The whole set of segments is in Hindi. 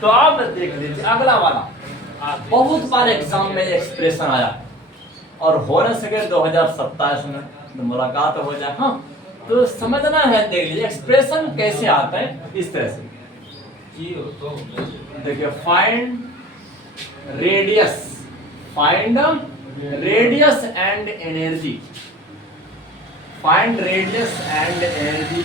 तो अब देख लीजिए अगला वाला, बहुत बार एग्जाम में एक्सप्रेशन आया और हो न सके 2027 में तो मुलाकात हो जाए। हाँ, तो समझना है, देख लीजिए एक्सप्रेशन कैसे आता है इस तरह से। देखिए find radius and energy, find radius and energy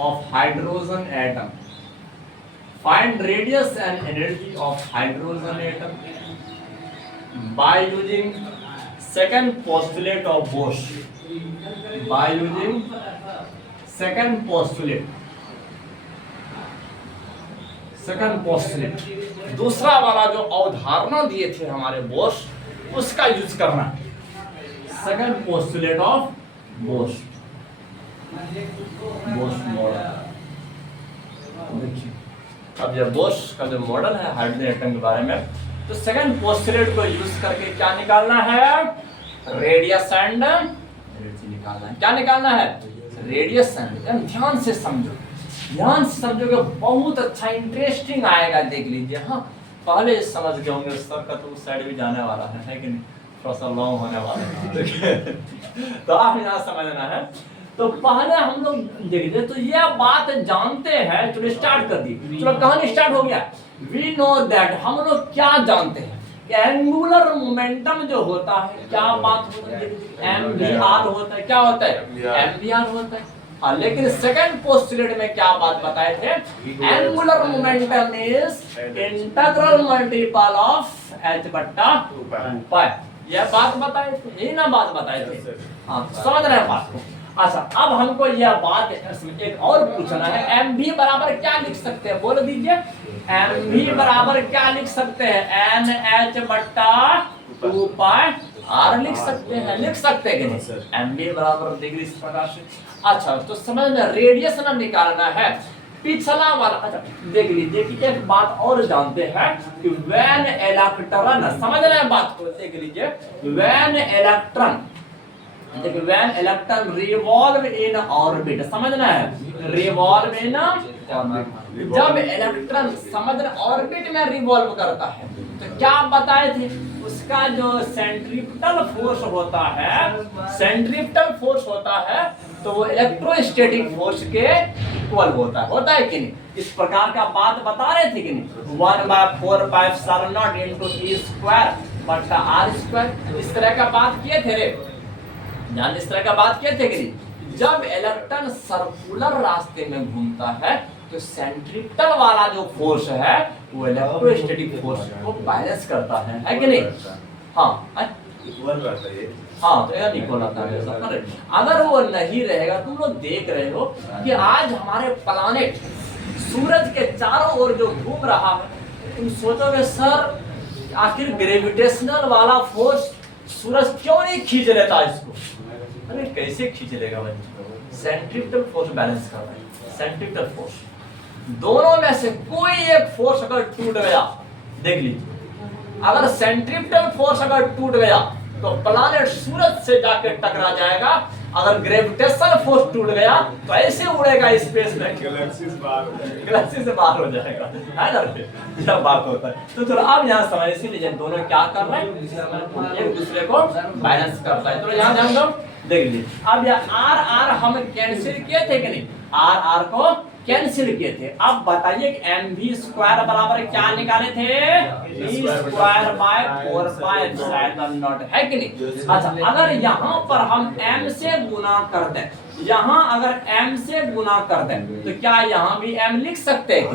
of hydrogen atom, find radius and energy of hydrogen atom by using second postulate of Bosch, by using second postulate, दूसरा वाला जो अवधारणा दिए थे हमारे बोस उसका यूज करना, second postulate of Bose model. देखिए अब जब बोस का जो मॉडल है हाइड्रोजन एटम के बारे में, तो सेकंड पोस्टुलेट को यूज करके क्या निकालना है, रेडियस एंड एनर्जी निकालना है। क्या निकालना है, रेडियस एंड। ध्यान से समझो, कि बहुत अच्छा इंटरेस्टिंग आएगा, देख लीजिए। हाँ, पहले समझ गए होंगे, सर का तो उस साइड भी जाने वाला है कि नहीं, थोड़ा सा लॉन्ग होने वाला है तो आप यहाँ समझना है। तो पहले हम लोग देखिए, तो ये बात जानते हैं, चलो स्टार्ट कर दी, चलो कहानी स्टार्ट हो गया। वी नो दैट, हम लोग क्या जानते हैं, एंगुलर मोमेंटम जो होता है, क्या बात होता है, एमवीआर होता है। क्या होता है, एमवीआर होता है। हाँ, लेकिन सेकंड पोस्टुलेट में क्या बात बताए थे, angular momentum is integral multiple of h बट्टा 2 यह बात बताए थे, यही ना बात बताए थे। हाँ, समझ रहे हैं बात को। अच्छा, अब हमको यह बात एक और पूछना है, एम भी बराबर क्या लिख सकते हैं, बोल दीजिए। एम भी बराबर क्या लिख सकते हैं, एन एच बट्टा 2 पाई आर लिख सकते हैं, कि नहीं। एम भी बराबर डिग्री इस प्रकार से। अच्छा, तो समझना, रेडियस ना निकालना है, पिछला वाला। अच्छा, देख लीजिए कि एक बात और जानते हैं कि व्हेन इलेक्ट्रॉन, समझ रहे हैं बात को, देख लीजिए व्हेन इलेक्ट्रॉन, देखिए when electron revolve in orbit, समझना है, रिवॉल्व इन ऑर्बिट। जब इलेक्ट्रॉन समझ ऑर्बिट में रिवॉल्व करता है तो क्या बताए थे, उसका जो सेंट्रीपिटल फोर्स होता है, तो वो इलेक्ट्रोस्टैटिक फोर्स के इक्वल होता है कि नहीं। इस प्रकार का बात बता रहे थे कि नहीं, 1/4πε0 इनटू ई स्क्वायर बटा आर स्क्वायर, इस तरह का बात किए थे रे, ध्यान, इस तरह का बात किए थे कि नहीं। जब इलेक्ट्रॉन सर्कुलर रास्ते में घूमता है तो सेंट्रीपिटल वाला जो फोर्स है वो इलेक्ट्रोस्टैटिक फोर्स को बैलेंस करता है कि नहीं। हाँ, हाँ, तो यह इक्वल आता है। अगर वो नहीं रहेगा, तुम लोग देख रहे हो कि आज हमारे प्लैनेट सूरज के चारों ओर जो घूम रहा है, तुम सोचोगे सर आखिर ग्रेविटेशनल वाला फोर्स सूरज क्यों नहीं खींच लेता इसको। अरे कैसे खींच लेगा भाई, सेंट्रीपिटल फोर्स बैलेंस कर रहा है, सेंट्रीपिटल फोर्स। दोनों में से कोई एक फोर्स अगर टूट गया, देख लीजिए, अगर सेंट्रीपिटल फोर्स अगर टूट गया तो प्लैनेट सूरज से जाकर टकरा जाएगा। अगर ग्रेविटेशनल फोर्स टूट गया तो ऐसे उड़ेगा स्पेस में, गैलेक्सी से बाहर हो जाएगा, है ना, यह बात होता है। तो चलो अब यहाँ समझ, इसीलिए दोनों क्या कर रहे हैं, एक दूसरे को बैलेंस करता है। तो यहाँ ध्यान दो, देख लीजिए, अब यह आर हम कैंसिल किए थे कि नहीं, आर को कैंसिल किए थे। अब बताइए कि एम वी स्क्वायर बराबर क्या निकाले थे, ई स्क्वायर बाय 4πε0 है कि नहीं। अच्छा, अगर यहाँ पर हम m से गुना कर दें, यहाँ अगर m से गुना कर दें तो क्या यहाँ भी m लिख सकते हैं,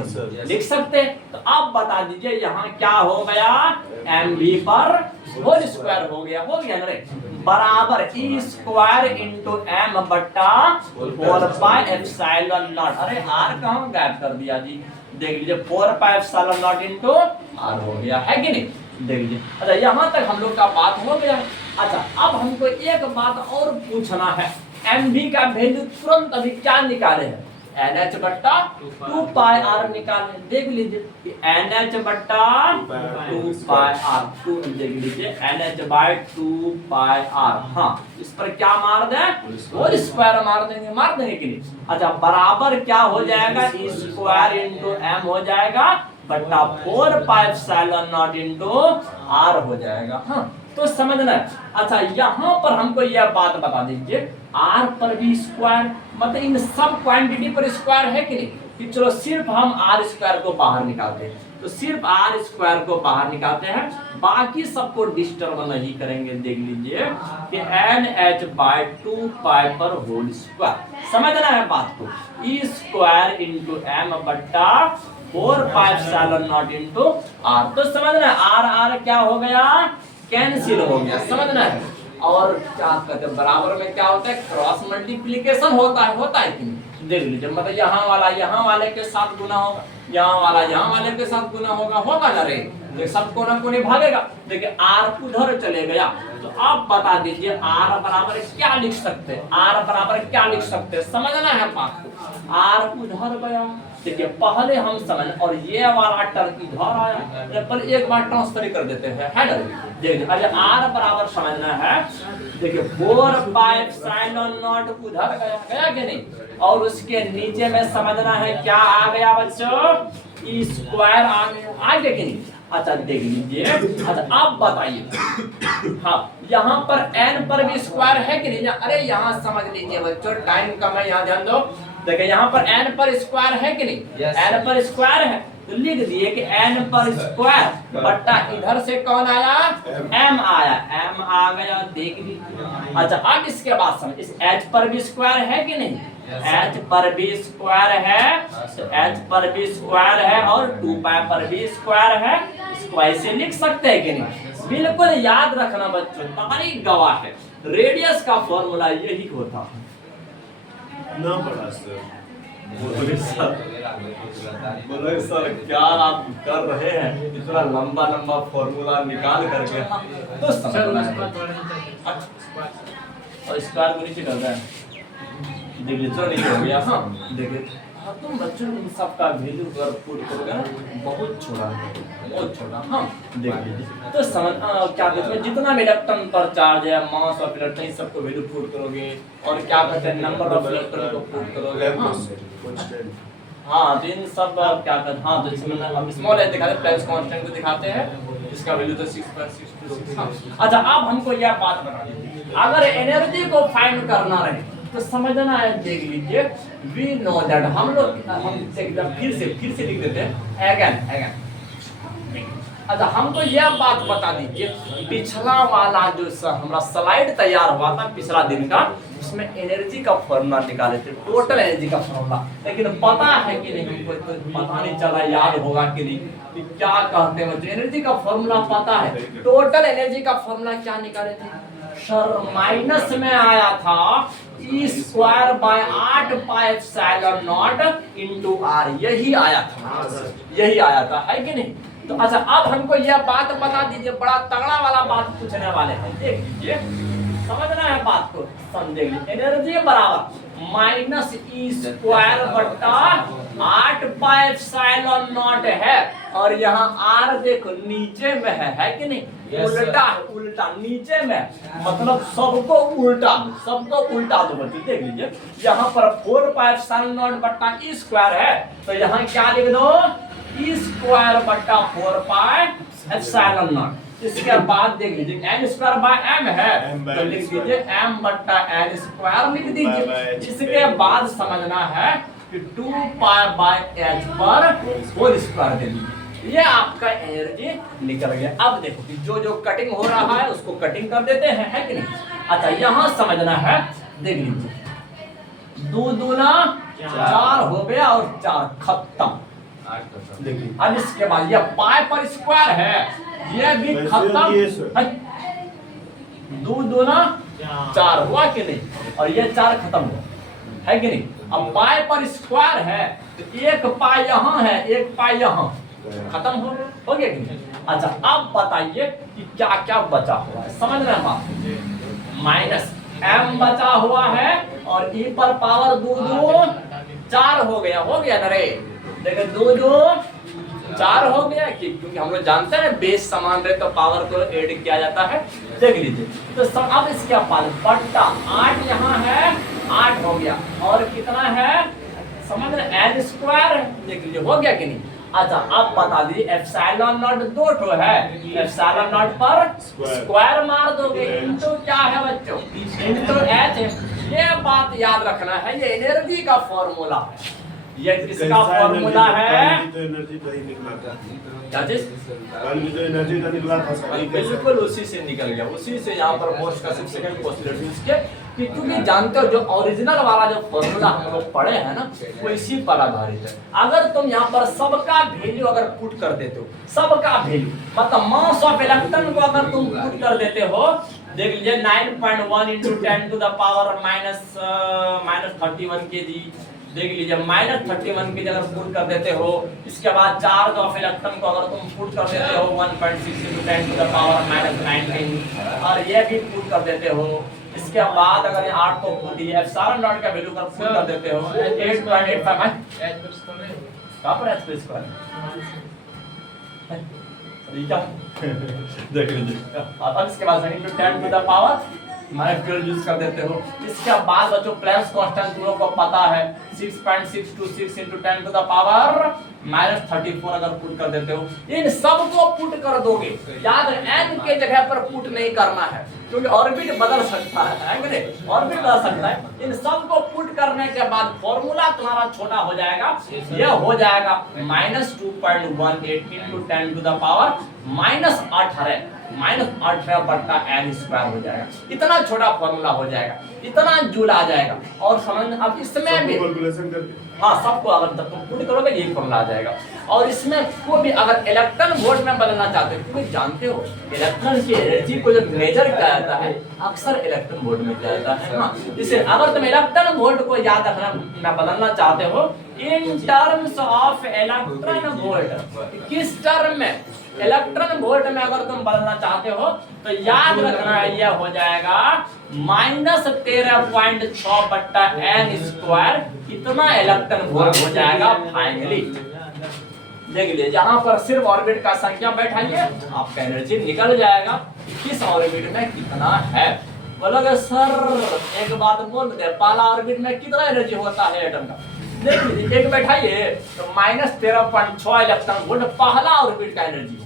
लिख सकते हैं। तो अब बता दीजिए यहाँ क्या हो गया, एम वी पर होल स्क्वायर हो गया ना, बराबर ई स्क्वायर इंटू एम बट्टा 4πε0। अरे आर कहाँ गायब कर दिया जी, देख लीजिए 4πε0 इंटू आर हो गया, है कि नहीं, देख लीजिए। अच्छा, यहाँ तक हम लोग का बात हो गया। अच्छा, अब हमको एक बात और पूछना है, एम भी का वैल्यू तुरंत अभी क्या निकाले हैं, NH बट्टा 2 पाई आर निकालें। देख लीजिए कि NH बट्टा 2 पाई आर, देख लीजिए NH बाय 2 पाई आर। हाँ, इस पर क्या मार दें, होल स्क्वायर मार देंगे कि नहीं। अच्छा, बराबर क्या हो जाएगा, ई स्क्वायर इंटू एम हो जाएगा बट्टा 4 pi epsilon naught into R हो जाएगा। हाँ, तो समझना है। अच्छा, यहाँ पर हमको यह बात बता दीजिए, आर पर भी स्क्वायर, मतलब इन सब क्वांटिटी पर स्क्वायर है कि नहीं, कि चलो सिर्फ हम आर स्क्वायर को बाहर निकालते हैं, तो सिर्फ आर स्क्वायर को बाहर निकालते हैं, बाकी सबको डिस्टर्ब नहीं करेंगे। देख लीजिए कि NH बाय 2 पाई पर होल स्क्वायर, समझना है बात को, ई स्क्वायर इंटू एम बट्टा 4 pi epsilon naught into R. तो समझना है, आर आर क्या हो गया, कैंसिल हो गया, समझना है। और क्या कहते हैं, बराबर में क्या होता है, क्रॉस मल्टीप्लिकेशन होता है कि नहीं। देख लीजिए, मतलब यहाँ वाला यहाँ वाले के साथ गुना होगा, यहाँ वाला यहाँ वाले के साथ गुना होगा ना रे, तो सबको ना कोने भागेगा। देखिए आर उधर चले गया, तो आप बता दीजिए आर बराबर क्या लिख सकते हैं, आर बराबर क्या लिख सकते हैं, समझना है बात को। आर उधर गया, देखिए पहले हम समझ, और ये वाला टर्म इधर आया, पर एक बार ट्रांसफर कर देते हैं, है ना। देखिए अरे आर बराबर समझना है, देखिए 4 पाई एप्सिलॉन नॉट उधर गया कि नहीं, और उसके नीचे में समझना है क्या आ गया बच्चों, ई स्क्वायर आ गया कि नहीं। अच्छा देख लीजिए, अच्छा आप बताइए, हाँ यहाँ पर n पर भी स्क्वायर है कि नहीं। अरे यहाँ समझ लीजिए बच्चों, टाइम कम है, यहाँ ध्यान दो। देखिए यहाँ पर n पर स्क्वायर है कि नहीं, n पर स्क्वायर है, तो लिख दिए कि n पर स्क्वायर बट्टा इधर से कौन आया, m आया, m आ गया, देख लीजिए। अच्छा अब इसके बाद समझ, इस h पर भी स्क्वायर है कि नहीं, h पर भी स्क्वायर है, तो h पर भी स्क्वायर है और 2 पाई पर भी स्क्वायर है, इसको ऐसे लिख सकते हैं कि नहीं। बिल्कुल याद रखना बच्चों, तारीख गवाह है, रेडियस का फॉर्मूला यही होता है ना पढ़ा सर। बोले सर क्या आप कर रहे हैं, इतना लंबा लंबा फॉर्मूला निकाल करके, तो समझना है। और स्क्वायर को नीचे करता है, देखिए चलो नीचे हो गया। हाँ देखिए, तुम बच्चों इन सब का वैल्यू अगर पुट करोगे ना, बहुत छोटा है, बहुत छोटा। हाँ देख लीजिए, तो समझ क्या कहते हैं, जितना भी इलेक्ट्रॉन पर चार्ज है, मास ऑफ इलेक्ट्रॉन, इन सबको वैल्यू पुट करोगे, और क्या कहते हैं नंबर ऑफ इलेक्ट्रॉन को पुट करोगे। हाँ तो इन सब क्या कहते हैं, हाँ तो इसमें हम स्मॉल है दिखाते हैं, प्लस कांस्टेंट को दिखाते हैं, इसका वैल्यू तो 6.626। अच्छा अब हमको यह बात बता दीजिए, अगर एनर्जी को फाइंड करना रहे तो समझना है। देख लीजिए, वी नो दैट, हम लोग एकदम फिर से लिख देते हैं अगेन। अच्छा हमको यह बात बता दीजिए, पिछला वाला जो हमारा स्लाइड तैयार हुआ था पिछला दिन का, उसमें एनर्जी का फॉर्मूला निकाले थे, टोटल एनर्जी का फॉर्मूला, लेकिन पता है कि नहीं, हमको तो पता नहीं चला, याद होगा कि नहीं, कि क्या कहते हैं मुझे, एनर्जी का फॉर्मूला पता है, टोटल एनर्जी का फॉर्मूला क्या निकाले थे सर, माइनस में आया था E square by 8 pi epsilon naught into R, यही आया था, है कि नहीं। तो अच्छा अब हमको यह बात बता दीजिए, बड़ा तगड़ा वाला बात पूछने वाले हैं, देख लीजिए, समझना है बात को, समझे। एनर्जी बराबर माइनस ई स्क्वायर बट्टा 8 पाई एप्सिलॉन नॉट है, और यहाँ आर देखो नीचे में है कि नहीं, उल्टा नीचे में, मतलब सबको उल्टा दो बच्चे। देख लीजिए यहाँ पर 4 पाई एप्सिलॉन नॉट बट्टा ई स्क्वायर है, तो यहाँ क्या लिख दो, ई स्क्वायर बट्टा 4 पाई एप्सिलॉन नॉट। इसके बाद देख लीजिए n स्क्वायर बाय m है, तो लिख दीजिए m बट्टा n स्क्वायर लिख दीजिए। इसके बाद समझना है कि 2 पाई बाय h पर होल स्क्वायर दे दीजिए, ये आपका एनर्जी निकल गया। अब देखो कि जो कटिंग हो रहा है उसको कटिंग कर देते हैं, है कि नहीं। अच्छा यहाँ समझना है, देख लीजिए 2 दूना 4 हो गया और 4 खत्म। देखिए अब इसके बाद ये पाई पर स्क्वायर है, ये भी खत्म, 2 दूना 4 हुआ कि नहीं, और ये 4 खत्म हुआ, है कि नहीं। अब पाई पर स्क्वायर है, तो 1 पाई यहाँ है, 1 पाई यहाँ, खत्म हो गया कि नहीं। अच्छा अब बताइए कि क्या क्या बचा हुआ है, समझ रहे हैं आप, माइनस m बचा हुआ है, और e पर पावर 2 2 4 हो गया ना रे। देखो 2 2 4 हो गया क्योंकि हम लोग जानते हैं बेस समान रहे तो पावर को ऐड किया जाता है। देख लीजिए तो अब इसके पास बट्टा 8 यहाँ है, 8 हो गया और कितना है समझ रहे n स्क्वायर। देख लीजिए हो गया कि नहीं। अच्छा अब बता दीजिए एप्सिलॉन नॉट 2 ठो है, एप्सिलॉन नॉट पर स्क्वायर मार दोगे इनटू क्या है बच्चों, इनटू h है। ये बात याद रखना है, ये एनर्जी का फॉर्मूला है, ये इसका फॉर्मूला है। तो एनर्जी का ही निकला था। क्या चीज? कल भी तो एनर्जी का निकला था सर। बिल्कुल उसी से निकल गया, उसी से यहाँ पर मोस्ट का सेकंड पोस्टुलेट यूज किया कि क्योंकि जानते हो जो ओरिजिनल वाला जो फॉर्मूला हम लोग पढ़े हैं ना वो इसी पर आधारित है। अगर तुम यहाँ पर सबका वैल्यू अगर पुट कर देते हो, सबका वैल्यू मतलब मास ऑफ इलेक्ट्रॉन को अगर तुम पुट कर देते हो, देख लीजिए 9.1 × 10 to the power minus 31 kg, देख लीजिए -31 के अगर पुट कर देते हो, इसके बाद चार्ज ऑफ इलेक्ट्रॉन को अगर तुम पुट कर देते हो 1.6 × 10 टू द पावर -19 और ये भी पुट कर देते हो, इसके बाद अगर ये 8 को पुट दिया एप्सिलॉन नॉट का वैल्यू कर पुट कर देते हो 8.85 कहां पर h स्क्वायर देख लीजिए। अब इसके बाद 10 टू द पावर -12 यूज कर देते हो। इसके बाद बच्चों प्लैंक्स कांस्टेंट तुम लोग को पता है 6.626 × 10 टू द पावर -34 अगर पुट कर देते हो, इन सब को पुट कर दोगे। याद n के जगह पर पुट नहीं करना है क्योंकि ऑर्बिट बदल सकता है कि नहीं, ऑर्बिट बदल सकता है। इन सब को पुट करने के बाद फॉर्मूला तुम्हारा छोटा हो जाएगा, यह हो जाएगा -2.18 × 10 टू द पावर -18 बट्टा n स्क्वायर हो जाएगा। इतना छोटा फॉर्मूला हो जाएगा, इतना जूल आ जाएगा। और समझ अब इसमें भी कैलकुलेशन करके हाँ सबको अगर जब तुम पुट करोगे ये फॉर्मूला आ जाएगा। और इसमें को भी अगर इलेक्ट्रॉन वोल्ट में बदलना चाहते हो, क्योंकि जानते हो इलेक्ट्रॉन की एनर्जी को जब मेजर किया जाता है अक्सर इलेक्ट्रॉन वोल्ट में किया जाता है ना। इसलिए अगर तुम इलेक्ट्रॉन वोल्ट को याद रखना में बदलना चाहते हो in terms of electron volt, किस टर्म में, इलेक्ट्रॉन वोल्ट में अगर तुम बदलना चाहते हो तो याद रखना है यह हो जाएगा -13.6 बट्टा n स्क्वायर, इतना इलेक्ट्रॉन वोल्ट हो जाएगा फाइनली। देख लीजिए यहाँ पर सिर्फ ऑर्बिट का संख्या बैठाइए आपका एनर्जी निकल जाएगा किस ऑर्बिट में कितना है। बोलोगे सर एक बात बोल दे, पहला ऑर्बिट में कितना एनर्जी होता है एटम का, देख लीजिए एक बैठाइए तो -13.6 इलेक्ट्रॉन वोल्ट पहला ऑर्बिट का एनर्जी।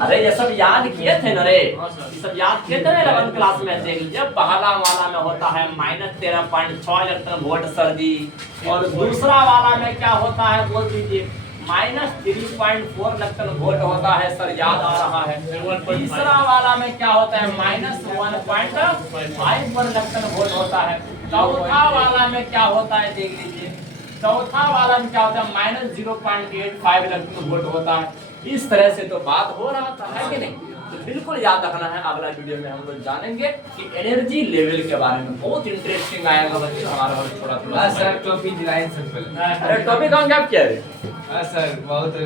अरे ये सब याद किए थे ना रे, ये सब याद किए थे ना 11th क्लास में। देख लीजिए पहला वाला में होता है -13.6 इलेक्ट्रॉन वोल्ट सर जी, और दूसरा वाला में क्या होता है बोल दीजिए -3.4 इलेक्ट्रॉन वोल्ट होता है सर, याद आ रहा है। तीसरा वाला में क्या होता है -1.51 इलेक्ट्रॉन वोल्ट होता है। चौथा वाला में क्या होता है देख लीजिए, चौथा वाला में क्या होता है -0.85 इलेक्ट्रॉन वोल्ट होता है। इस तरह से तो बात हो रहा था है कि नहीं। तो बिल्कुल याद रखना है, अगला वीडियो में हम लोग जानेंगे कि एनर्जी लेवल के बारे में। बहुत इंटरेस्टिंग आएगा बच्चों हमारा और थोड़ा सर टॉपिक दिलाएं सर पहले। अरे टॉपिक हम क्या किया रे सर बहुत